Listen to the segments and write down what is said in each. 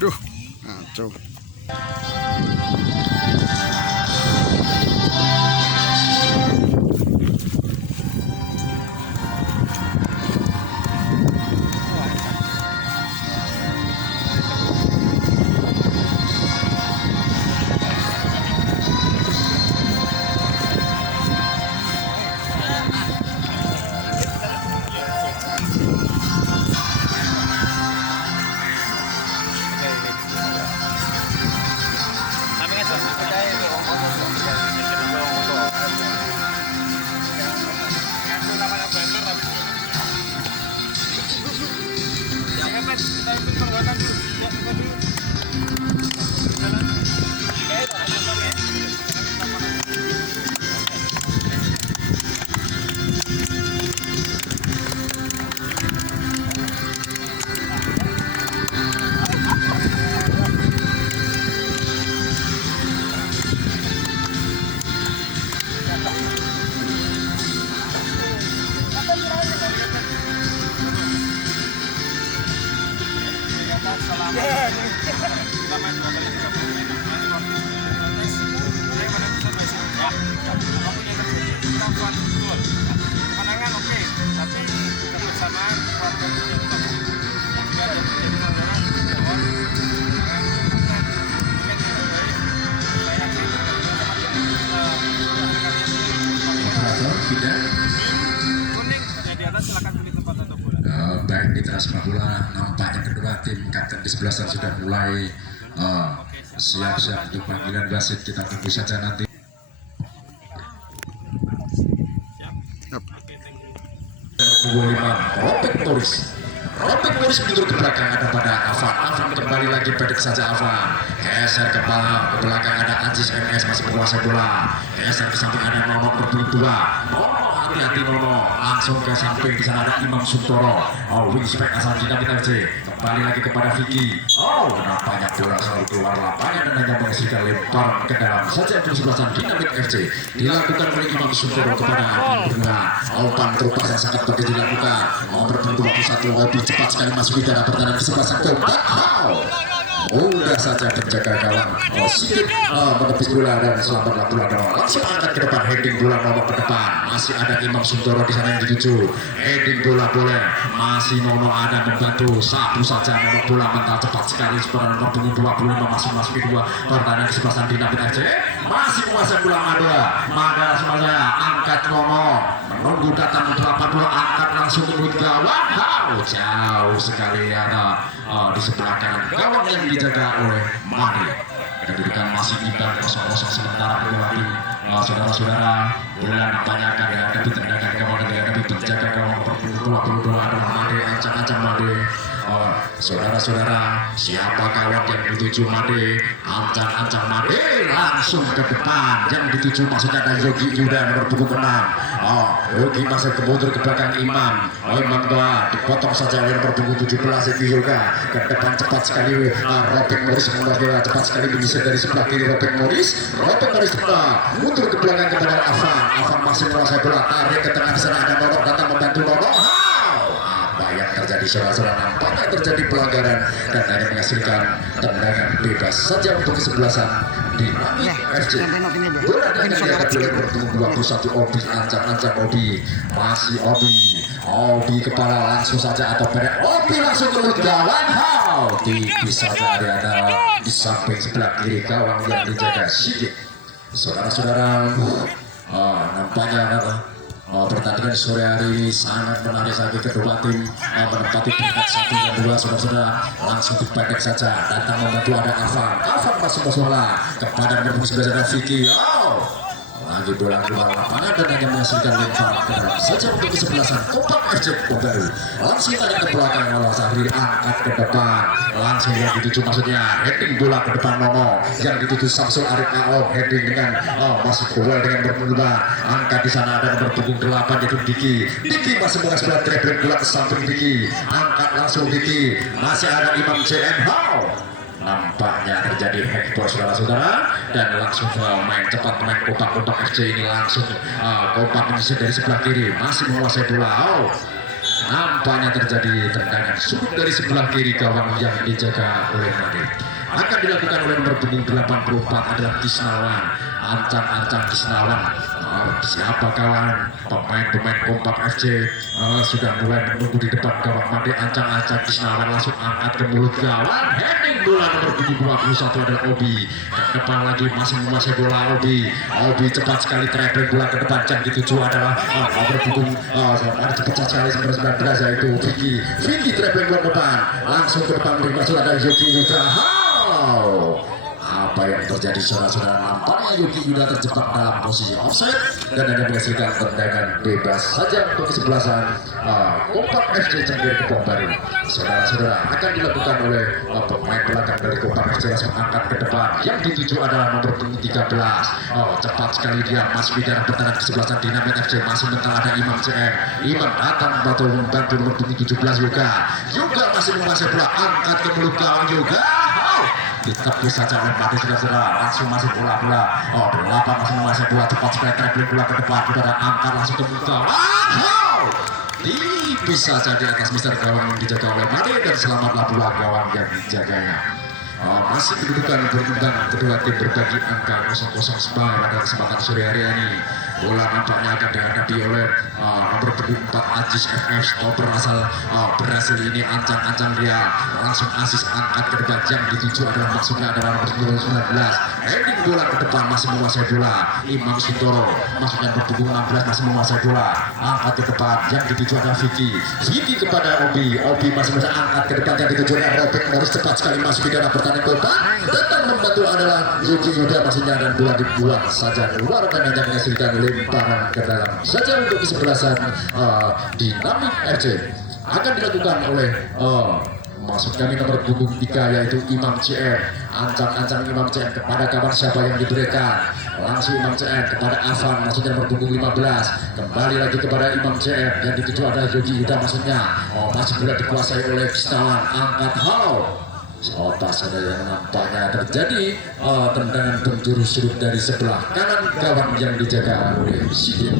Duh, ngaco. Kemenangan oke, tapi kebersamaan keluarga Tiongkok jika ada terjadi penurunan pohon kuning ya di atas silakan pilih tempat untuk bola. Baik mitra sepak bola, nampaknya kedua tim kapten di sebelah sana sudah mulai siap-siap untuk panggilan wasit. Kita tunggu saja nanti. Pukul 5, Robert Morris mundur ke belakang, ada pada Afan kembali lagi, pendek saja Afan, geser ke belakang ada Aziz MS masih menguasai bola, geser ke samping ada Nono berdua, Nono hati-hati Nono, langsung ke samping, di sana ada Imam Suntoro, wingback asal Dinamit FC, kembali lagi kepada Vicky, nampaknya bola selalu keluar lapangan dan hanya menghasilkan lemparan ke dalam saja untuk sebelah Dinamit FC, dilakukan oleh Imam Suntoro kepada Adi berdua, umpan terupas yang sangat bagus dilakukan, nomor 21 lebih cepat sekali masuk di dalam pertahanan di sebelah sang Kotak. Mudah saja penjaga gawang sedikit menepis bola dan selamatlah bola langsung angkat ke depan, heading bola nomor ke depan, masih ada Imam Suntoro di sana yang dituju, heading bola boleh, masih Nono ada membantu, satu saja Nono, bola mental cepat sekali seperti nomor 25 masih masuk di dua pertahanan di sebelah Dinamit FC, masih menguasai bola Mada semuanya angkat Nono, menunggu datang 80, angkat langsung ke gawang, jauh sekali ada di sebelah kanan gawang yang dijaga oleh Madi. Kedudukan masih imbang 0-0 sementara kedua tim. Saudara-saudara, bola nampaknya akan dihadapi tendangan gawang dan dihadapi penjaga gawang nomor 22 adalah Made, ancang-ancang Made. Saudara-saudara, siapa kawan yang dituju Made? Ancang-ancang Made langsung ke depan, yang dituju maksudnya ada Yogi Yuda nomor punggung 6. Yogi masih kemundur ke belakang Imam Doa dipotong saja oleh nomor punggung 17 itu Yoga ke depan cepat sekali. Robert Morris mengambil cepat sekali menyisir dari sebelah kiri. Robert Morris mundur ke belakang kepada Afan masih menguasai bola, tarik ke tengah, di sana ada Nono datang membantu Nono. Apa yang terjadi saudara-saudara, nampaknya terjadi pelanggaran dan hanya menghasilkan tendangan bebas saja untuk kesebelasan Dinamit FC. Bola dan yang boleh bertemu 21 Obi, ancang-ancang Obi, masih Obi kepala langsung saja atau beret Obi langsung ke gawang, tipis saja ada di samping sebelah kiri gawang yang dijaga Sigit. Saudara-saudara, nampaknya pertandingan sore hari ini sangat menarik lagi, kedua tim menempati peringkat 1 dan 2. Saudara-saudara, langsung dipendek saja datang membantu ada Afan masuk bola kepada nomor 19 ada Vicky, lagi bola keluar lapangan dan hanya menghasilkan lempar ke dalam saja untuk kesebelasan Kompak FC baru. Langsung tarik ke belakang Nono Sahri, angkat ke depan, langsung yang dituju maksudnya heading bola ke depan Nono, yang dituju Samsul Arif heading dengan masih bola dengan berpuluh, angkat di sana ada nomor punggung 8 yaitu Diki masih mengasih bola, dribbling bola ke samping Diki, angkat langsung Diki, masih ada Imam JM. Nampaknya terjadi hektor saudara-saudara, dan langsung main cepat pemain Kompak FC ini langsung Kompak menyisir dari sebelah kiri, masih menguasai bola. nampaknya terjadi tendangan sudut dari sebelah kiri gawang yang dijaga oleh Madrid. Akan dilakukan oleh nomor punggung 84 adalah Kisnawan, ancang-ancang Kisnawan. Siapa kawan pemain-pemain Kompak FC sudah mulai menunggu di depan gawang Madrid. Ancang-ancang Kisnawan langsung angkat ke mulut gawang. Heading bola nomor punggung 21 adalah Obi. Ke depan lagi masih menguasai bola Obi. Obi cepat sekali traveling bola ke depan. Jam dituju adalah nomor punggung cepat sekali nomor 19 yaitu Vicky. Vicky traveling bola ke depan langsung ke depan menerima sudah dari Yogi Yuda. Apa yang terjadi saudara-saudara, nampaknya Yogi Yuda terjebak dalam posisi offside dan hanya menghasilkan tendangan bebas saja untuk kesebelasan Kompak FC Cengkir Kebon Baru. Saudara-saudara, akan dilakukan oleh pemain belakang dari Kompak FC langsung angkat ke depan. Yang dituju adalah nomor punggung 13. Cepat sekali dia masuk di dalam pertahanan kesebelasan Dinamit FC, masih mental ada Imam CM. Imam datang membantu nomor punggung 17 Yoga masih menguasai bola, angkat ke mulut gawang Yoga. Ditepis saja oleh Madrid saudara, langsung masuk bola-bola. Berlapang masih menguasai bola, cepat sekali traveling bola ke depan, saudara angkat langsung ke muka. Tipis saja di atas mister gawang yang dijaga oleh Madrid dan selamatlah bola gawang yang dijaganya. Masih kedudukan berimbang, kedua tim berbagi angka 0-0 pada kesempatan sore hari ini. Bola nampaknya akan dihadapi oleh nomor punggung 4 Ajis FF, stopper asal Brasil ini. Ancang-ancang dia langsung asis angkat ke depan. Yang dituju adalah maksudnya adalah nomor 19. Heading bola ke depan masih menguasai bola. Imam Sintoro maksudnya nomor punggung 16 masih menguasai bola, angkat ke depan. Yang dituju adalah Vicky kepada Obi masih bisa angkat ke depan. Yang dituju adalah Robert harus cepat sekali masuk di dalam pertandingan kota. Datang membantu adalah Yogi Yuda, masihnya dan bola dibuang saja keluar dan hanya menghasilkan lemparan ke dalam saja untuk kesebelasan Dinamit FC. Akan dilakukan oleh maksud kami nomor punggung 3 yaitu Imam CM. Ancang-ancang Imam CM kepada kawan siapa yang diberikan, langsung Imam CM kepada Afan, maksudnya nomor punggung 15. Kembali lagi kepada Imam CM, yang dituju adalah Yogi Yuda maksudnya. Masih boleh dikuasai oleh Kistawan, angkat Otas ada yang nampaknya terjadi tendangan penjuru sudut dari sebelah kanan gawang yang dijaga oleh Sigit.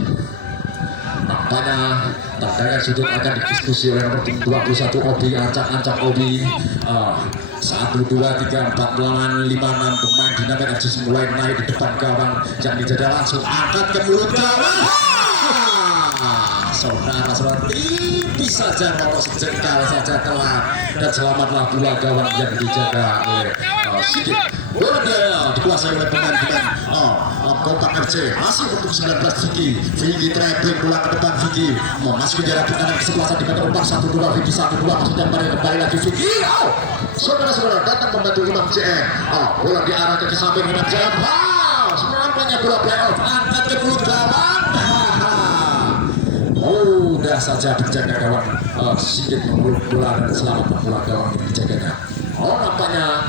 Nampaknya tendangan sudut akan didiskusi oleh nomor 21 Obi, ancang-ancang Obi. 1, 2, 3, 4, 8, 5, 6 pemain Dinamit FC mulai naik di depan gawang yang dijaga, langsung angkat ke mulut gawang. Saudara-saudara, tipis saja lolos jengkal saja telat dan selamatlah bola gawang yang dijaga oleh Sigit. Bola dia dikuasai oleh pemain-pemain Kompak FC, masih untuk 19 Vicky traveling bola ke depan. Vicky mau masuk ke dalam pertahanan kesebelasan di kantor 4-1-2 Vicky 1-2 maksudnya kembali lagi Vicky. Saudara-saudara datang membantu Imam CM. Bola diarahkan ke samping Imam CM. Semuanya bola playoff, angkat ke mulut gawang. Mudah saja berjaga gawang Sigit memuluk bola dan selamat bola gawang yang dijaganya. Nampaknya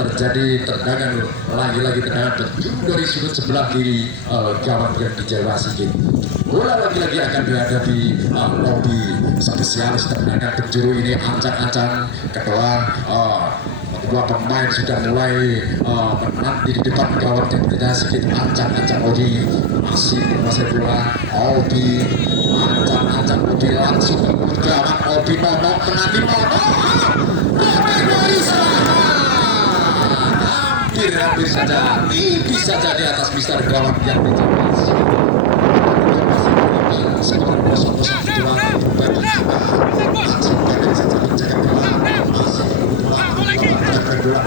terjadi tendangan lagi-lagi, tendangan penjuru dari sudut sebelah kiri gawang yang dijaga Sigit. Bola lagi-lagi akan dihadapi Obi, spesialis tendangan penjuru ini. Ancang-ancang kedua pemain sudah mulai menanti di depan gawang yang dijaga Sigit. Ancang-ancang Obi masih menguasai bola. Obi ancang-ancang Obi langsung ke mulut gawang. Obi momok menanti momok. Hampir saja, tipis saja di atas mister gawang yang dijaga. Sekarang kosong-kosong di belakang berbagi langsung pendek saja menjaga gawang. Masih bola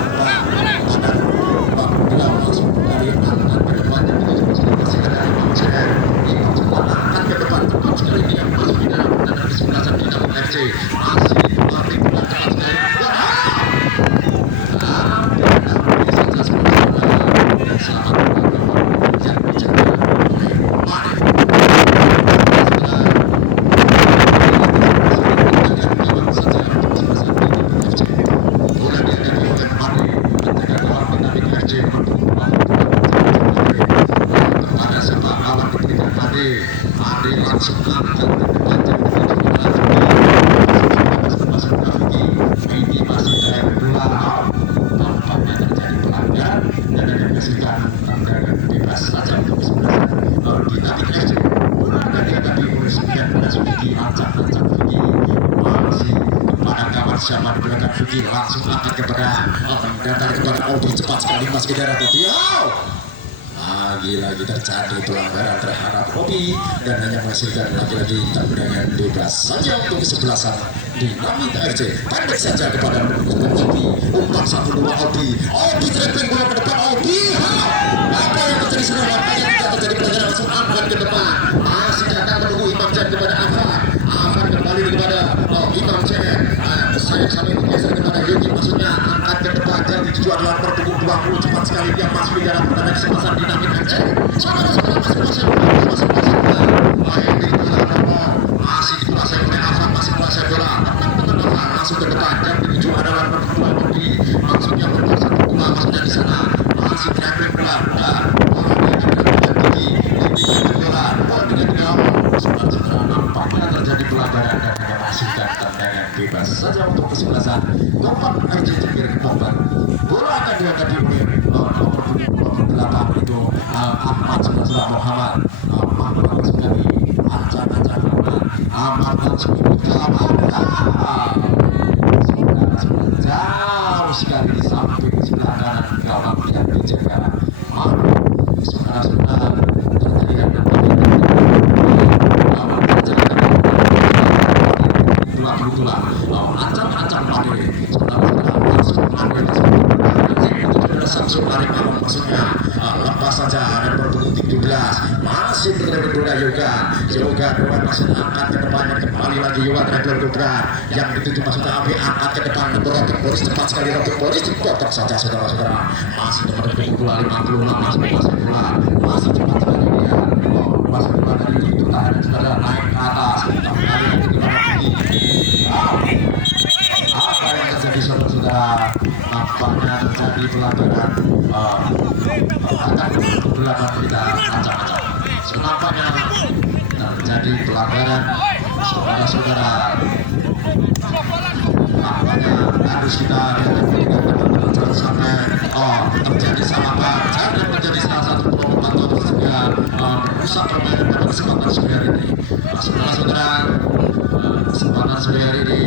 langsung dari angkat ke depan yang dituju masih ada Imam CM. Imam cepat angkat ke depan, cepat sekali dia masuk di dalam pertahanan kesebelasan Dinamit FC. Masih lari bola cepat sekali. angkat kepada mendatar kepada Obi, cepat sekali masuk ke daerah Tobi. Lagi-lagi terjadi pelanggaran terhadap Obi dan hanya menghasilkan lagi-lagi tendangan bebas saja untuk kesebelasan Dinamit FC. Pendek saja kepada Obi, umpan 1-2 Obi tripping bola ke depan Obi. Apa yang terjadi sebenarnya? Apa yang tidak terjadi? Pelanggaran langsung angkat ke depan, masih datang menunggu Imam Jan kepada Afan kembali kepada Imam Jan. Saya sampai bergeser kepada Yogi, maksudnya angkat ke depan. Yang dituju adalah perpukul 20, cepat sekali dia masuk di dalam pertandingan kesempatan Dinamit FC. Masih dikuasai oleh Afan, masih menguasai bola. Langsung ke depan, yang dituju adalah perpukul 20, maksudnya perpukul 1 bola, maksudnya di sana masih traveling bola. Nampaknya terjadi pelanggaran dan hanya menghasilkan tendangan bebas saja untuk kesebelasan Topan FC Jember Kemongban. Bola akan diangkat oleh nomor 8 itu Ahmad Sudah Muhammad. Ahmad sekali ancang-ancang Ahmad sudah jauh sekali di samping sebelah kanan gawang yang dijaga. Saudara-saudara terjadi ancam-ancam pada saudara-saudara langsung Samsul Arif Amon, maksudnya lepas saja ada berpukul 17 masih terjadi bola Yoga bola masih angkat ke depannya, kembali lagi Yoga traveler Yoga yang dituju maksudnya Abi angkat ke depan Robert Boris, cepat sekali Robert Boris dipotong saja saudara-saudara, masih berpukul 56 masih cepat sekali dia masih bola dari itu tahanan saudara naik ke atas kembali lagi ke apa yang terjadi saudara-saudara? Nampaknya terjadi pelanggaran akan belakang kita macam-macam. Nampaknya terjadi pelanggaran saudara-saudara. Nampaknya harus kita jangan sampai terjadi sama jangan menjadi salah satu provokator sehingga merusak permainan pada kesempatan sore hari ini. Saudara-saudara, kesempatan sore hari ini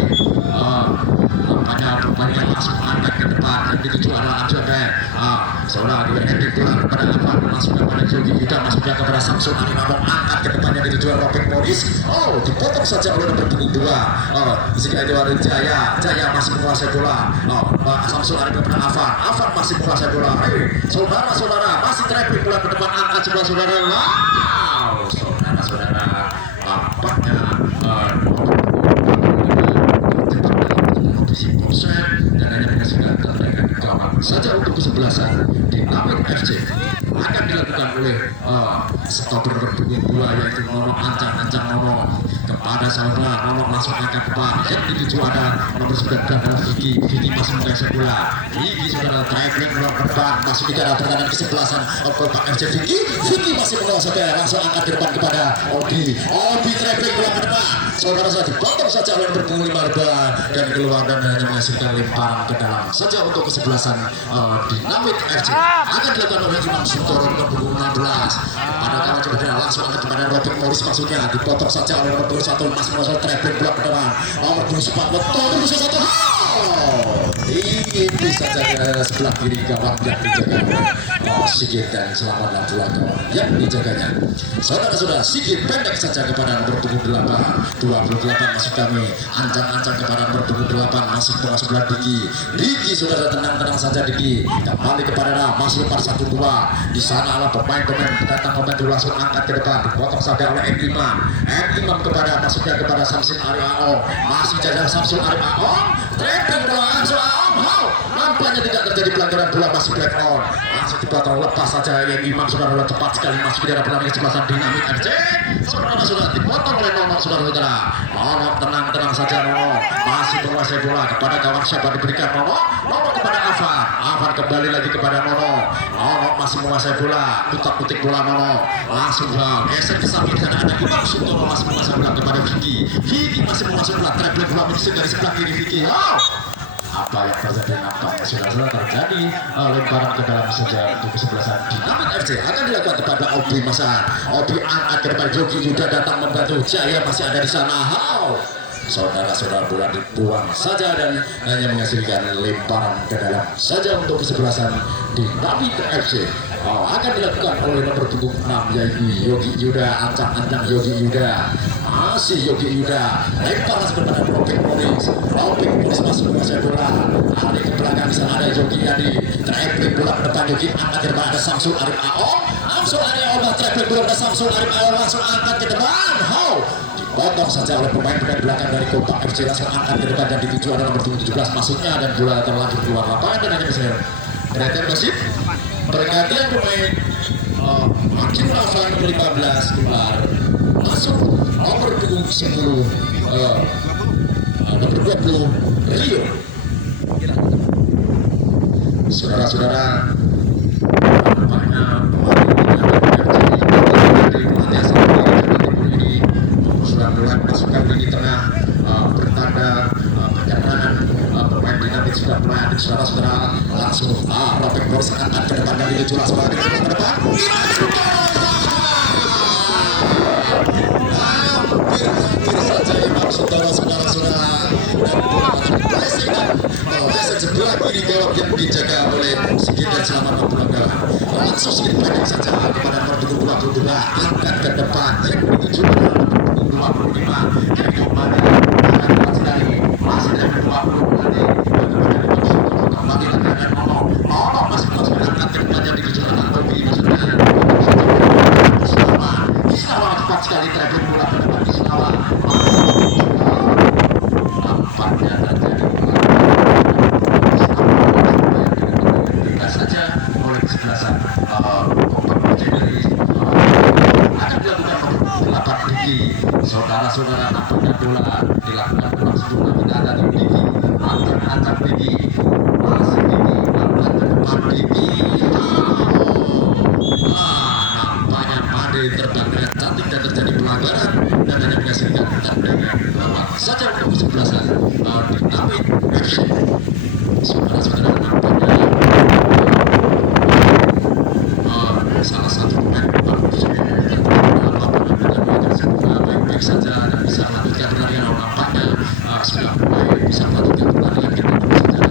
nampaknya permainan langsung angkat ke depan dan dituju adalah Anjode. Saudara di heading bola kepada Afan, masuk kepada Yogi Yuda, masuknya kepada Samsul Arif Amon, angkat ke depannya dituju Robert Morris. Dipotong saja oleh nomor punggung 2. Jika itu ada Jaya masih menguasai bola. Samsul Arif kepada Afan masih menguasai bola. Saudara-saudara masih traveling bola ke depan, angkat sebelah saudara. Saudara-saudara nampaknya dan hanya menghasilkan tendangan gawang saja untuk kesebelasan Dinamit FC. Akan dilakukan oleh stopper berpunggung 2 yaitu Nono ancang-ancang Nono kepada saudara Nono langsung angkat depan yang dituju ada nomor 9 adalah Vicky masih menguasai bola. Vicky saudara traveling bola ke depan masih tidak ada tekanan kesebelasan Kotak FC. Vicky masih menguasai bola langsung angkat ke depan kepada Obi traveling bola ke depan saudara saja dipotong saja oleh berpunggung 5 dan keluar dan hanya menghasilkan lemparan ke dalam saja untuk kesebelasan Dinamit FC. Akan dilakukan oleh Imam Sutoro berpunggung 16 pada kawan coba langsung angkat kepada Robert Morris, maksudnya dipotong saja oleh nomor 21 masih menguasai traveling bola ke depan nomor 24 betul 21 ini saja sebelah kiri gawang yang dijaga Sigit dan selamatlah bola gawang yang dijaganya. Saudara-saudara, Sigit pendek saja kepada nomor punggung 8 28 masuk kami ancang-ancang kepada nomor punggung 8 masih bola sebelah Diki saudara tenang saja Diki kembali kepada masih 4-1-2 di sana lah pemain datang langsung angkat ke depan dipotong saja oleh Imam kepada masuknya kepada Samsul Arif Amon, masih jaga Samsul Arif Amon trapping bola Samsul Amon. Nampaknya tidak terjadi pelanggaran bola, masih back on langsung dipotong lepas saja yang Imam saudara cepat sekali masuk di dalam pertandingan kesebelasan Dinamit FC. Saudara dipotong oleh Nono saudara. Nono tenang saja Nono masih menguasai bola kepada gawang siapa diberikan Nono kepada Afan kembali lagi kepada Nono masih menguasai bola putar-putik bola Nono langsung geser ke samping sana ada Imam Sutoro masih menguasai bola kepada Vicky masih menguasai bola traveling bola menyusun dari sebelah kiri Vicky. Apa yang terjadi nampaknya sudah terjadi lemparan ke dalam saja untuk kesebelasan Dinamit FC. Akan dilakukan kepada Obi angkat ke depan Yogi Yuda datang membantu Jaya masih ada di sana. saudara-saudara bola dibuang saja dan hanya menghasilkan lemparan ke dalam saja untuk kesebelasan Dinamit FC. Akan dilakukan oleh nomor punggung 6 yaitu Yogi Yuda, ancang-ancang Yogi Yuda, masih Yogi Yuda, lemparan kepada Robin Morris masuk menguasai bola, hari ke belakang di sana ada Yogi Adi, traveling bola ke depan Yogi angkat ke depan ada Samsul Arif Aom, traveling bola ada Samsul Arif Aom langsung angkat ke depan, dipotong saja oleh pemain-pemain belakang dari Kompak FC langsung angkat ke depan dan dituju ada nomor 17 masuknya dan bola terlanjur keluar lapangan dan hanya bisa perhatian wasit. Pergantian pemain Makin Rafa nomor 15 keluar masuk nomor punggung 10 nomor 20 Rio. Saudara-saudara, nampaknya ini sudah mulai masukkan lini tengah bertanda penyerang pemain Dinamit sudah mulai. Saudara-saudara langsung Robert Morris angkat ke depan dan dituju langsung ke depan. Hampir saja Imam saudara-saudara dan sebelah kiri gawang yang dijaga oleh Sigit dan Selamat Pemulanggalan langsung Sigit pendek saja kepada nomor 22 angkat ke depan yang dituju pada nomor 25 yang kembali masih dari 20 kembali kembali dan masih angkat ke depan yang dituju pada Tobi Isnawa cepat sekali traveling bola ke depan Isnawa nampaknya terjadi saja oleh kesebelasan Kompak dari akan dilakukan nomor 8 Diki. Saudara-saudara, nampaknya bola dilakukan dalam sejumlah tindakan di Diki, ancang Diki, masih Diki, angkat ke depan Diki. Nampaknya Made terbang dengan cantik dan terjadi pelanggaran dan hanya menghasilkan tendangan lewat saja untuk kesebelasan Dinamit FC. Saudara-saudara, nampaknya salah satu pemain bagus baik-baik saja dan bisa melanjutkan pertandingan. Nampaknya sudah mulai bisa melanjutkan pertandingan kita saja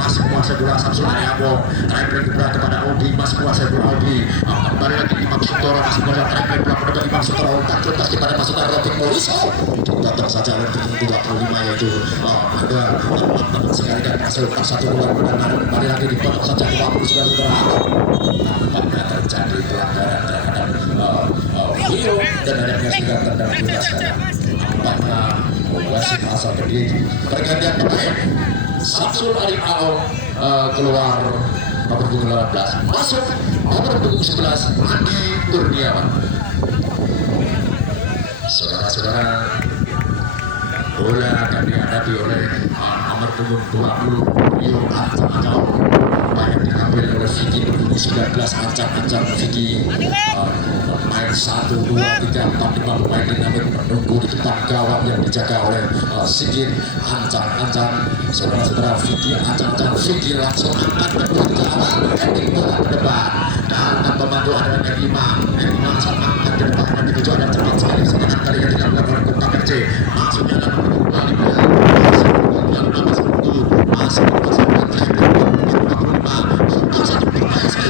masih kuasa bola Samsul Ariabo, traveling bola kepada Obi, masih kuasa bola Obi, kembali lagi Imam Sutoro, masih kuasa traveling bola kepada Imam Sutoro, lepas kepada masukan Robin Morris, datang saja oleh 25 yaitu ada teman sekali dan masuk ke satu ruang dan kembali lagi dipotong saja 20 sudah nampaknya terjadi pelanggaran terhadap Rio dan hanya menghasilkan tendangan bebas saja. Nampaknya wasit asal berdiri pergantian pemain Samsul Arif Aom keluar nomor punggung 18 masuk nomor punggung 11 Andi Kurniawan. Saudara-saudara, bola akan dihadapi oleh nomor punggung 20 Rio Ancang-Ancang yang diambil oleh Vicky punggung 19 Ancang-Ancang Vicky. Main 1, 2, 3, 4, 5 pemain Dinamit menunggu di depan gawang yang dijaga oleh Sigit Ancang-Ancang. Saudara-saudara, Vicky Ancang-Ancang Vicky langsung angkat ke belakang bola ke depan dan membantu ada Imam langsung angkat ke depan dan dituju ada cepat sekali serangan kali yang dilakukan oleh Kompak FC. Masuknya adalah nomor 25 masih berpasangan traveling nomor 25 satu pemain sekali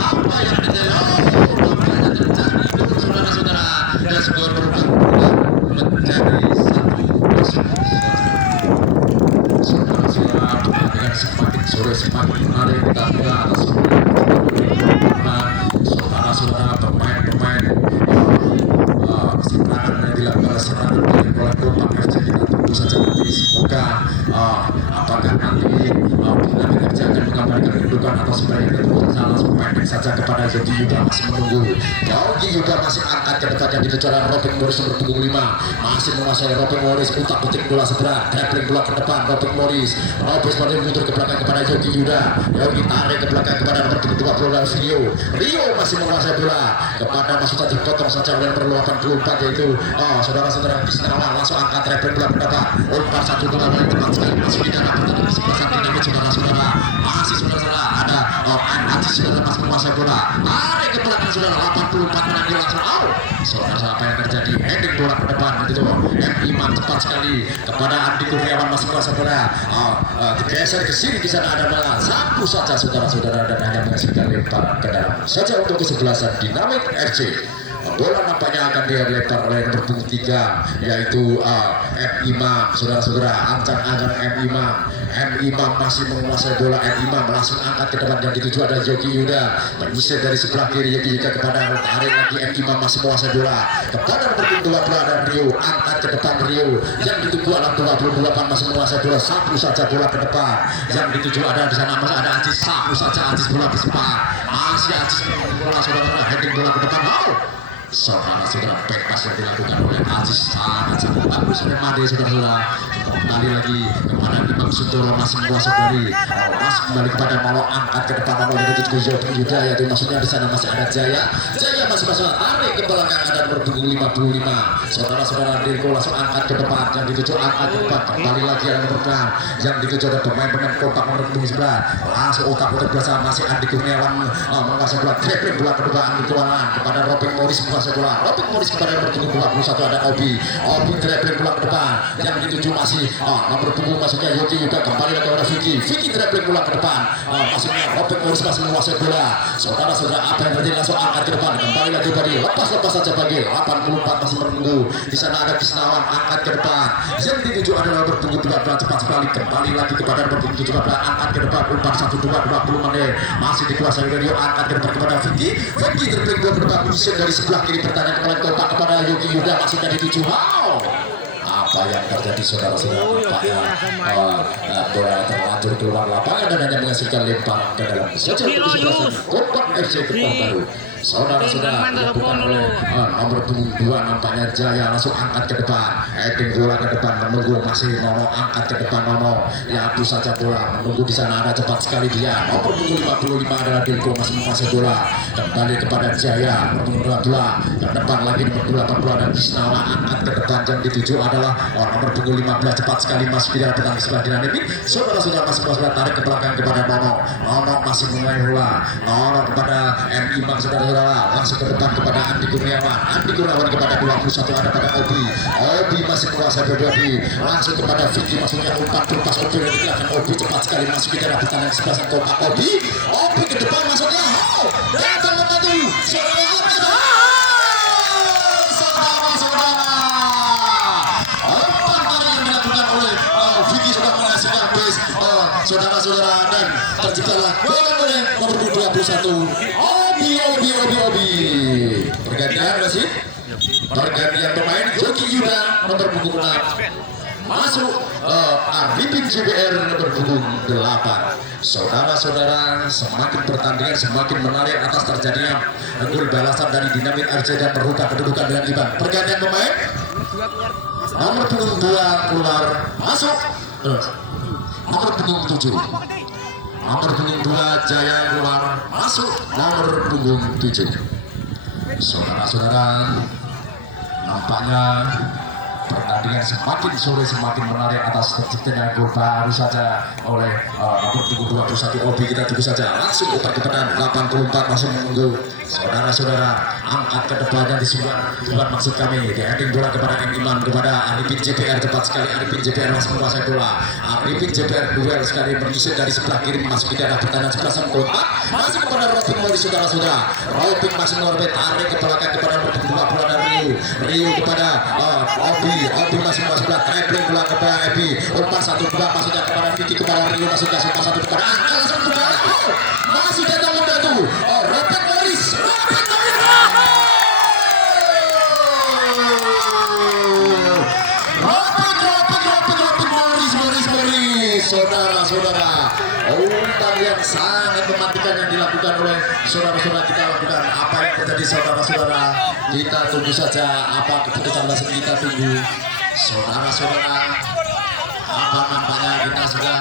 apa yang terjadi saudara-saudara dan skor menjadi 1-0. Saudara-saudara, dengan semakin sore semakin menarik kita lihat saudara-saudara pemain-pemain serangan yang dilakukan serangan oleh Kompak FC. Kita tunggu saja nanti semoga apakah nanti Dinamit FC akan mengembalikan kedudukan atau sebagai kedudukan langsung pendek saja kepada Yogi Yuda masih menunggu. Yogi Yuda masih angkat ke depan yang dikejar Robin Morris nomor punggung 5 masih menguasai Robin Morris utak putik bola seberang dribbling bola ke depan Robin Morris mundur ke belakang kepada Yogi Yuda. Yogi tarik ke belakang kepada nomor punggung 20 Rio masih menguasai bola kepada Masuta dipotong saja oleh nomor 84 yaitu saudara-saudara Kisnawan langsung angkat dribbling bola ke depan umpan 1-2 paling tepat sekali masih di dalam pertandingan kesebelasan dinamit saudara-saudara masih saudara-saudara ada Aziz sudah masih menguasai bola tarik ke belakang saudara 84 menanggi langsung out. Saudara apa yang terjadi heading bola ke depan itu Iman cepat sekali kepada Andi Kurniawan masih menguasai bola digeser ke sini di sana ada bola satu saja saudara-saudara dan hanya menghasilkan lemparan ke dalam saja untuk kesebelasan Dinamit FC. Bola nampaknya akan dilempar oleh nomor punggung 3 yaitu M Imam saudara-saudara ancang-ancang M Imam masih menguasai bola. M Imam langsung angkat ke depan yang dituju ada Yogi Yuda menyisir dari sebelah kiri Yogi Yuda kepada tarik lagi M Imam masih menguasai bola kepada nomor punggung 22 dan Rio angkat ke depan Rio yang dituju ada 28 masih menguasai bola satu saja bola ke depan yang dituju ada di sana masih ada Aziz satu saja Aziz bola bersepak masih Aziz bola saudara-saudara heading bola ke depan saudara-saudara bebas yang dilakukan oleh Aziz sangat bagus Remade saudara-saudara kembali lagi kepada Imam Sutoro masih menguasai dari masih kembali kepada Molo angkat ke depan Molo yang dituju Yogi Yuda yaitu maksudnya di sana masih ada Jaya masih tarik ke belakang ada nomor punggung 55 saudara-saudara Dirko langsung angkat ke depan yang dituju angkat ke depan kembali lagi ada nomor 6 yang dituju ada pemain kompak nomor punggung 9 langsung otak-otak biasa masih Andi Kurniawan menguasai bola dribbling bola ke depan kepada Robin Morris menguasai bola Robin Morris kepada nomor punggung 21 ada Obi dribbling bola ke depan yang dituju masih nomor punggung masuknya Yogi Yuda kembali lagi kepada Vicky dribbling bola ke depan masuknya Robin Morris masih menguasai bola saudara-saudara apa yang terjadi langsung angkat ke depan kembali lagi bagi lepas saja bagi 84 masih menunggu di sana ada Kisnawan angkat ke depan yang dituju adalah nomor punggung 12 cepat sekali kembali lagi kepada nomor punggung 17 angkat ke depan umpan 1-2 20 menit masih dikuasai Rio angkat ke depan kepada Vicky dribbling bola ke depan menyisir dari sebelah kiri pertandingan kembali kompak kepada Yogi Yuda maksudnya dituju apa yang terjadi saudara-saudara nampaknya bola terlanjur keluar lapangan dan hanya menghasilkan lemparan ke dalam saja untuk kesebelasan Kompak FC Kepang Baru saudara-saudara dilakukan oleh nomor punggung 2 nampaknya Jaya langsung angkat ke depan heading bola ke depan menunggu masih Nono angkat ke depan Nono ya itu saja bola menunggu di sana ada cepat sekali dia nomor punggung 55 adalah Dirko masih menguasai bola kembali kepada Jaya nomor punggung 22 ke depan lagi nomor 80 dan Kisnawa angkat ke depan yang dituju adalah nomor punggung 15 cepat sekali masuk di dalam pertandingan sebelah dinamik saudara-saudara masih menguasai tarik ke belakang kepada Nono masih menguasai bola Nono kepada M Imam saudara langsung ke depan kepada Andi Kurniawan kepada 21 ada pada Obi masih menguasai bola langsung kepada Vicky maksudnya umpan terlepas Obi yang dilakukan Obi cepat sekali masuk di dalam pertandingan kesebelasan Kompak Obi ke depan maksudnya datang membantu saudara-saudara umpan tadi yang dilakukan oleh Vicky sudah menghasilkan base saudara-saudara dan terciptalah gol oleh nomor 21 Obi pergantian masih pergantian pemain Yogi Yuda nomor punggung 6 masuk Arifin JBR nomor punggung 8 saudara-saudara semakin pertandingan semakin menarik atas terjadinya gol balasan dari Dinamit RC dan merubah kedudukan dengan Iban pergantian pemain nomor punggung 2 keluar masuk nomor punggung 7 nomor punggung 2 Jaya keluar masuk nomor punggung 7 saudara-saudara nampaknya pertandingan semakin sore semakin menarik atas terciptanya gol baru saja oleh nomor punggung 21 Obi kita tunggu saja langsung oper kepada 84 masih menunggu saudara-saudara angkat ke depannya di sebelah maksud kami di heading bola kepada M Iman kepada Arifin JPR cepat sekali Arifin JPR langsung menguasai bola Arifin JPR duel sekali menyisir dari sebelah kiri masuk di dalam pertandingan sebelasan Kompak masih kepada Robin Morris saudara-saudara Robin masih mengorbit tarik ke belakang kepada nomor 20 dan Rio kepada Obi masih menguasai bola dribbling bola kepada Ebi umpan 1-2 maksudnya kepada Vicky kepada Rio masuknya umpan 1 kepada langsung kepada masih datang membantu Robin Morris saudara-saudara. Umpan yang sangat mematikan yang dilakukan oleh saudara-saudara kita lakukan. Apa yang terjadi saudara-saudara? Kita tunggu saja apa keputusan wasit, kita tunggu saudara-saudara. Apa nampaknya kita sudah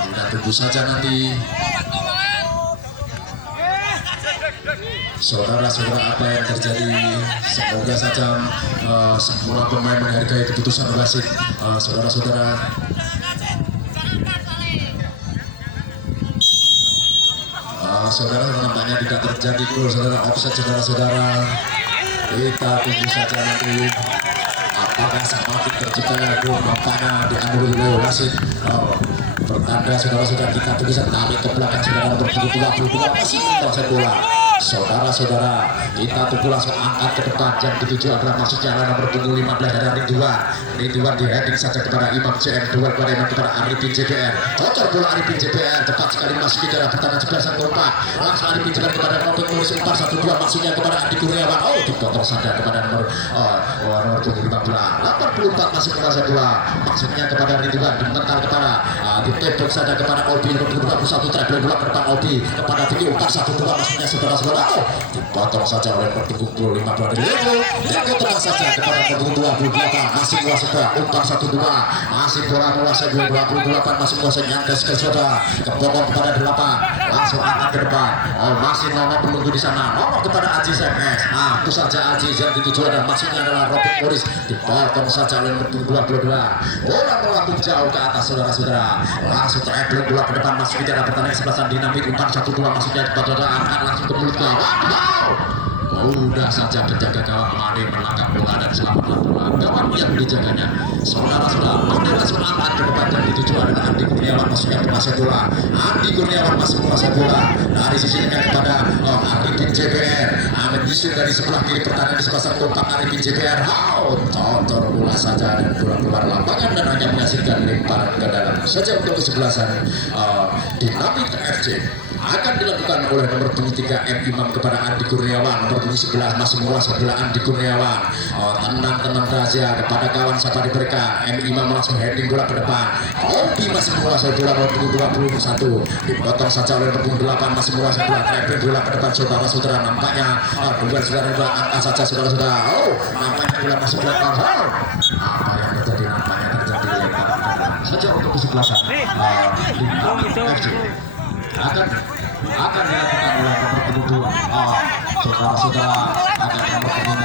kita tunggu saja nanti saudara-saudara apa yang terjadi. Semoga saja semua pemain menghargai keputusan wasit. Saudara-saudara, saudara nampaknya tidak terjadi gol, saudara, offside saudara-saudara. Kita tunggu saja nanti apakah semakin tercipta gol nampaknya diambil oleh wasit. Pertanda saudara-saudara, kita tunggu saja tarik ke belakang saudara untuk 22 masih kuasa bola. Saudara-saudara, kita tunggu langsung angkat ke depan. Yang dituju adalah masuknya nomor punggung 15 dari Ridwan di heading saja kepada Imam CM, duel kepada Imam kepada Arifin JPR. Cocok bola Arifin JPR, tepat sekali masuk ke dalam pertahanan 11 kompak. Langsung Arifin JPR kepada Robert Morris 4-1-2, maksudnya kepada Andi Kurniawan. Dipotong saja kepada nomor punggung 15. 84 masih kuasa bola, maksudnya kepada Ridwan, dimental kepada ditepuk saja kepada Obi nomor 21, treble bola ke depan Obi kepada Tinggi 4-1-2, maksudnya saudara-saudara. Dipotong saja oleh punggung 15 dari Lego tenang saja kepada punggung 28, masih kuasa bola 4-1-2, masih bola menguasai 28, masih kuasa nyantes ke saudara, kepotong kepada 8, langsung angkat ke depan. Masih Nono menunggu di sana, Nono kepada Aji SMS. Itu saja Aji yang dituju dan maksudnya adalah Robert Morris, dipotong saja oleh punggung 22. Bola melambung jauh ke atas saudara-saudara, langsung treble bola ke depan, masuk ke dalam pertandingan 11 dinamik 4-1-2, maksudnya saudara angkat langsung ke mulut gawang. Mudah saja penjaga gawang Mane menangkap bola dan selamatkan bola. Gawang yang dijaganya. Saudara-saudara, Mane langsung angkat ke depan dan dituju adalah Andi Kurniawan, maksudnya penguasai bola. Andi Kurniawan masih menguasai bola dari sisinya kepada Arifin JPR. Ahmed Yusuf dari sebelah kiri pertahanan di sebelah kompak Arifin JPR. Tonton bola saja dan bola keluar lapangan dan hanya menghasilkan lemparan ke dalam saja untuk kesebelasan Dinamit FC. Akan dilakukan oleh nomor punggung 3 M Imam kepada Andi Kurniawan, nomor punggung 11 masih menguasai bola Andi Kurniawan. Tenang rahasia kepada kawan siapa diberikan. M Imam langsung heading bola ke depan. Obi masih menguasai bola nomor punggung 21, dipotong saja oleh nomor punggung 8 masih menguasai bola, trapping bola ke depan saudara-saudara. Nampaknya duel saudara-saudara angkat saja saudara-saudara. Nampaknya bola masih belakang. Apa yang terjadi? Nampaknya terjadi lemparan ke depan saja untuk kesebelasan Dinamit FC. Akan dilakukan oleh nomor punggung 2 saudara-saudara, ada nomor punggung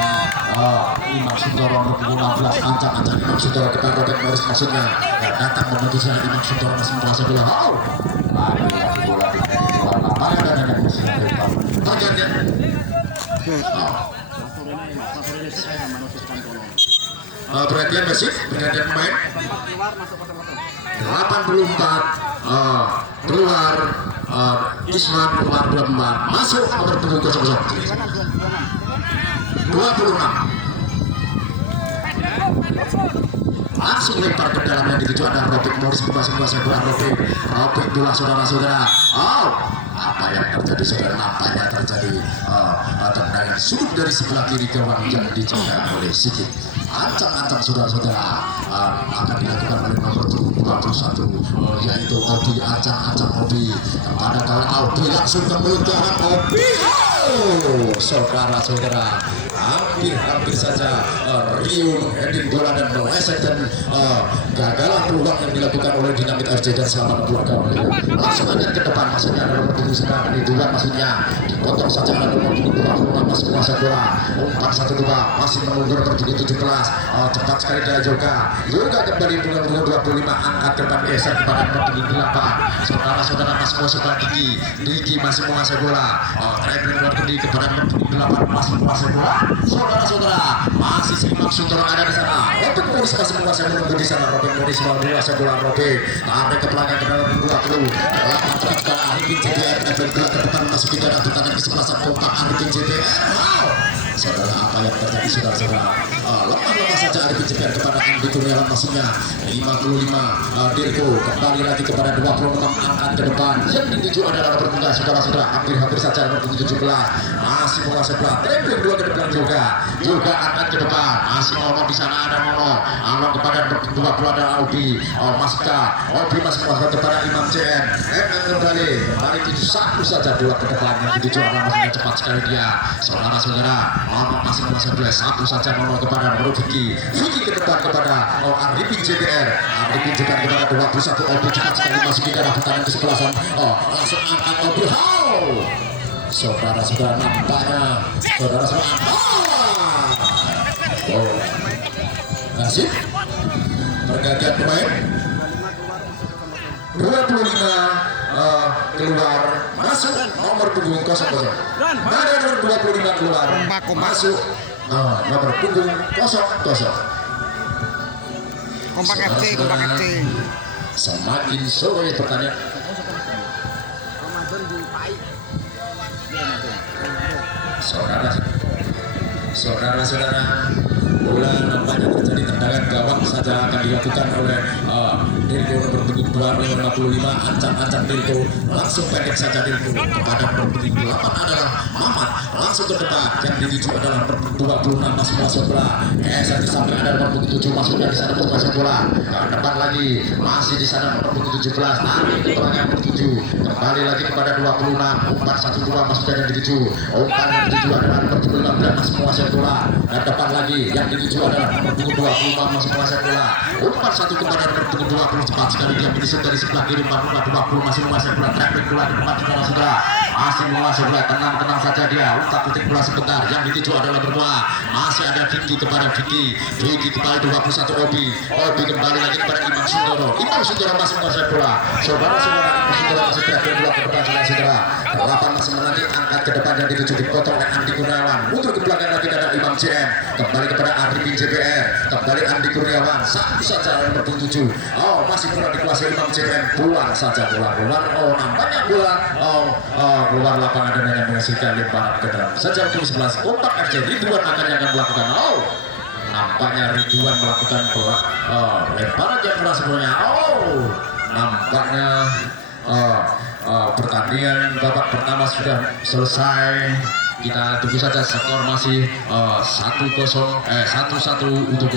Imam Sundoro nomor punggung 16, ancang-ancang Imam Sundoro kepada Robert Morris, maksudnya datang membantu saya Imam Sundoro masih menguasai bola. Lagi-lagi bola di lapangan dan ada yang bagiannya. Perhatian basic, perhatian pemain 84 keluar Isman keluar 24, masuk nomor punggung 00 26, langsung lempar ke dalam yang dituju ada Robert Morris, menguasai bola Robert bola saudara-saudara. Apa yang terjadi saudara? Nampaknya terjadi tendangan sudut dari sebelah kiri gawang yang dijaga oleh Sigit. Ancang-ancang saudara-saudara akan dilakukan oleh nomor 21 yaitu Obi. Ancang-ancang Obi kepada kawan Obi, langsung ke mulut gawang Obi. Saudara-saudara, hampir saja Rio heading bola dan meleset dan gagalan peluang yang dilakukan oleh Dinamit FC dan selamat buat gawang. Langsung aja ke depan, maksudnya ada nomor punggung sekarang di dua, maksudnya dipotong saja ada nomor punggung 26 masih menguasai bola 4-1-2, masih menunggu nomor punggung 17. Cepat sekali dia Yoga kembali punggung 25, angkat ke depan geser kepada nomor punggung 8. Saudara-saudara masih menguasai bola Diki masih menguasai bola, traveling buat Diki kepada nomor punggung 8 masih menguasai bola. Saudara-saudara, masih Imam Sundoro ada di sana. Robert Morris masih menguasai menunggu di sana. Robert Morris menguasai bola Robert, tarik ke belakang ke dalam 20. Cepat sekali Arifin JPR traveling bola ke depan masuk ke dalam pertahanan kesebelasan kompak Arifin JPR. Saudara, apa yang terjadi saudara-saudara? Lemah saja Arifin JPR kepada Andi Kurniawan, maksudnya 55 Dirko kembali lagi kepada 26, angkat ke depan yang dituju adalah nomor 3 saudara-saudara. Hampir saja nomor 17 masih masih menguasai bola. Dribbling dua ke depan juga angkat ke depan. Masih Ono di sana ada Ono kepada dua ada Albi. Albi masih menguasai kepada Imam CN. Kembali 7-1 saja bola ke depan yang dituju arah cepat sekali dia. Saudara-saudara, Ono masih menguasai bola satu saja kepada Vicky ke depan kepada Arifin JBR. Arifin JBR kepada 21 Albi cepat sekali masuk ke dalam pertandingan kesebelasan. Langsung angkat Albi. Saudara-saudara nampaknya nasib pergantian pemain 25 keluar masuk nomor punggung 00. Mana nomor 25 keluar masuk nomor punggung 00. Kompak FC. Semakin sore pertanyaan. Saudara-saudara, bola nampaknya terjadi tendangan gawang saja akan dilakukan oleh Dirko nomor punggung 55. Ancam Dirko langsung pendek saja Dirko kepada nomor punggung 8 adalah Mamat langsung ke depan yang dituju adalah nomor 26 masih masuk bola. Satu sampai ada nomor punggung 7 masuknya di sana masuk bola ke depan lagi masih di sana nomor punggung 17 lari ke belakang nomor 7 kembali lagi kepada 26 4-1-2 masuk yang dituju umpan yang dituju adalah nomor punggung 15 masih menguasai bola ke depan lagi yang dituju adalah nomor punggung 25 masih menguasai bola umpan satu kepada nomor punggung 20 cepat sekali dia menyisip dari sebelah kiri 44-20 masih menguasai bola traffic bola ke depan saudara masih menguasai bola tenang saja dia umpan putik bola sebentar yang dituju adalah berdua masih ada Vicky kepada Vicky kembali 21 Obi kembali lagi kepada Imam Sundoro masih menguasai bola saudara-saudara Imam Sundoro masih terakhir bola ke depan saudara 8 masih menanti angkat ke depan yang dituju dipotong oleh Andi Kurniawan mundur ke belakang lagi ada Imam CM kembali kepada Arifin JBR kembali Andi Kurniawan satu saja nomor 7 masih pernah dikuasai Imam CM keluar saja bola nampaknya bola keluar lapangan dan yang menghasilkan lemparan ke dalam sejauh 11 Kompak FC Ridwan akan melakukan nampaknya Ridwan melakukan bola lemparan yang keras sebelumnya nampaknya pertandingan babak pertama sudah selesai. Kita tunggu saja skor masih 1-1 untuk